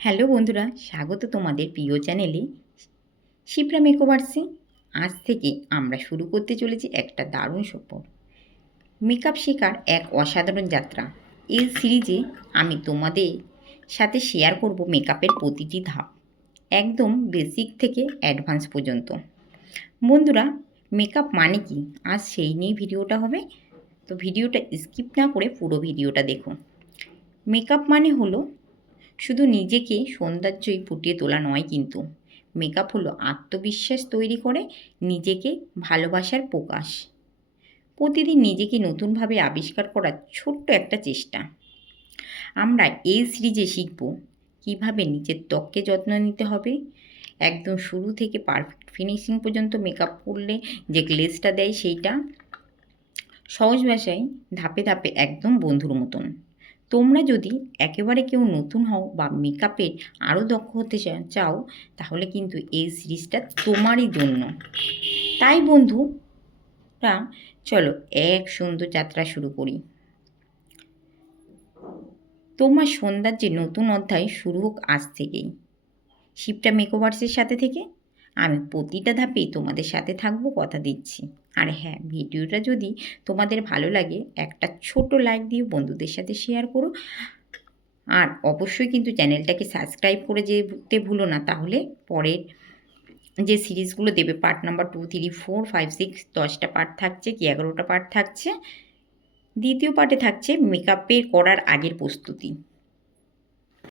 Hello বন্ধুরা, স্বাগত তোমাদের প্রিয় চ্যানেলে। শিপ্রা মেকওভার্সে আজ থেকে আমরা শুরু করতে চলেছি একটা দারুণ সফর। মেকআপ শেখার এক অসাধারণ যাত্রা। এই সিরিজে আমি তোমাদের সাথে শেয়ার করব মেকআপের প্রতিটি ধাপ, একদম বেসিক থেকে অ্যাডভান্স পর্যন্ত। বন্ধুরা, মেকআপ মানে কি? আজ সেই নিয়ে ভিডিওটা হবে। তো ভিডিওটা স্কিপ না করে পুরো ভিডিওটা দেখো। মেকআপ মানে হলো শুধু নিজেকে সৌন্দর্যই ফুটিয়ে তোলা নয় কিন্তু। মেকআপ হলো আত্মবিশ্বাস তৈরি করে নিজেকে ভালোবাসার প্রকাশ। প্রতিদিন নিজেকে নতুনভাবে আবিষ্কার করার ছোট্ট একটা চেষ্টা। আমরা এই সিরিজে শিখব কীভাবে নিজের ত্বককে যত্ন নিতে হবে। একদম শুরু থেকে পারফেক্ট ফিনিশিং পর্যন্ত মেকআপ করলে যে গ্লেজটা দেয় সেইটা। সহজ ভাষায় ধাপে ধাপে একদম বন্ধুর মতন। তোমরা যদি একেবারে কেউ নতুন হও বা মেকআপে আরও দক্ষ হতে চাও, তাহলে কিন্তু এই সিরিজটা তোমারই জন্য। তাই বন্ধুরা চলো এক সুন্দর যাত্রা শুরু করি। তোমার সন্ধ্যার যে নতুন অধ্যায় শুরু হোক আজ থেকেই। শিপটা মেকওভার্সের সাথে থেকে আমি প্রতিটা ধাপেই তোমাদের সাথে থাকব, কথা দিচ্ছি। আর হ্যাঁ ভিডিওটা যদি তোমাদের ভালো লাগে, একটা ছোট লাইক দিয়ে বন্ধুদের সাথে শেয়ার করো। আর অবশ্যই কিন্তু চ্যানেলটাকে সাবস্ক্রাইব করে যেতে ভুলো না, তাহলে পরের যে সিরিজগুলো দেবে, part number two, three, four, five, six, দশটা পার্ট থাকছে, কি এগারোটা পার্ট থাকছে, দ্বিতীয় পার্টে থাকছে মেকআপের করার আগের প্রস্তুতি।